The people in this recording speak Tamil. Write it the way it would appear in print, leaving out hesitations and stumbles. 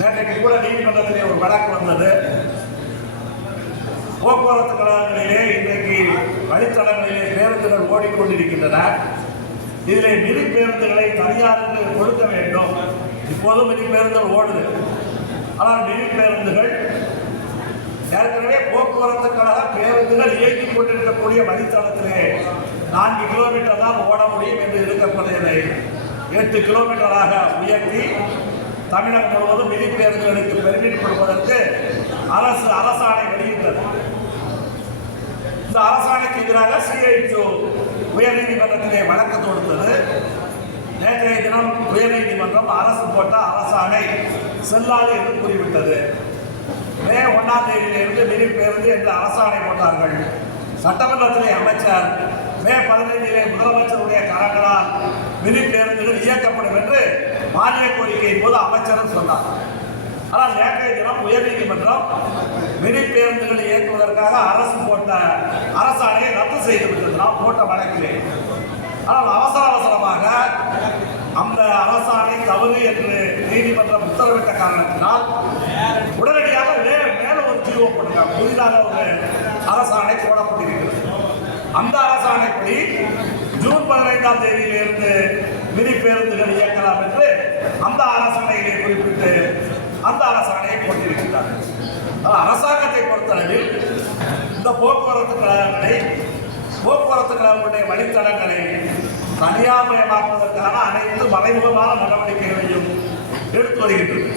நேற்றைக்கு கூட நீதிமன்றத்திலே ஒரு வழக்கு வந்தது. போக்குவரத்து கழகங்களிலே இன்றைக்கு வழித்தடங்களிலே பேருந்துகள் ஓடிக்கொண்டிருக்கின்றன. இதிலே மினி பேருந்துகளை தனியாருக்கு கொடுக்க வேண்டும். இப்போதும் மினி பேருந்துகள் ஓடுது. ஆனால் மினி பேருந்துகள் ஏற்கனவே போக்குவரத்து கழக பேருந்துகள் இயங்கிக் கொண்டிருக்கக்கூடிய வழித்தடத்திலே 4 கிலோமீட்டர் தான் ஓட முடியும் என்று இருக்கக்கூடியதை 8 கிலோமீட்டராக உயர்த்தி தமிழகம் முழுவதும் மினி பேருந்துகளுக்கு பெர்மிட் கொடுப்பதற்கு அரசாணை வெளியிட்டது. இந்த அரசாணைக்கு எதிராக CITU உயர்நீதிமன்றத்திலே வழக்கு தொடுத்தது. நேற்றைய தினம் உயர்நீதிமன்றம் அரசு போட்ட அரசாணை செல்லாது என்று கூறிவிட்டது. மே 1ஆம் தேதியிலிருந்து மினி பேருந்து என்று அரசாணை போட்டார்கள். சட்டமன்றத்திலே அமைச்சர் மே 15 முதலமைச்சருடைய கரங்களால் மினி பேருந்துகள் இயக்கப்படும் என்று மானிய கோரிக்கையின் போது அமைச்சரும் சொன்னார். ஆனால் நேற்றைய தினம் உயர்நீதிமன்றம் மினி பேருந்துகளை இயக்குவதற்காக அரசு போட்ட அரசாணையை ரத்து செய்து விட்டது. நாம் போட்ட வழக்கிலே. ஆனால் அவசரமாக அந்த அரசாணை தவறு என்று நீதிமன்றம் உத்தரவிட்ட காரணத்தினால் உடனடியாக மேலும் ஒரு ஜீவோ போட்டுங்க புதிதாக ஒரு அரசாணை போடப்பட்டிருக்கிறது. அந்த அரசாணைப்படி ஜூன் 15ஆம் தேதியிலிருந்து மினி பேருந்துகள் இயக்கலாம் என்று அந்த அரசாணையை குறிப்பிட்டு அந்த அரசாணையை போட்டிருக்கிறார்கள். அரசாங்கத்தை பொறுத்தளவில் இந்த போக்குவரத்து கழகங்களுடைய வழித்தடங்களை தனியார்மயமாக்குவதற்கான அனைத்து மறைமுகமான நடவடிக்கைகளையும் எடுத்து வருகின்றது.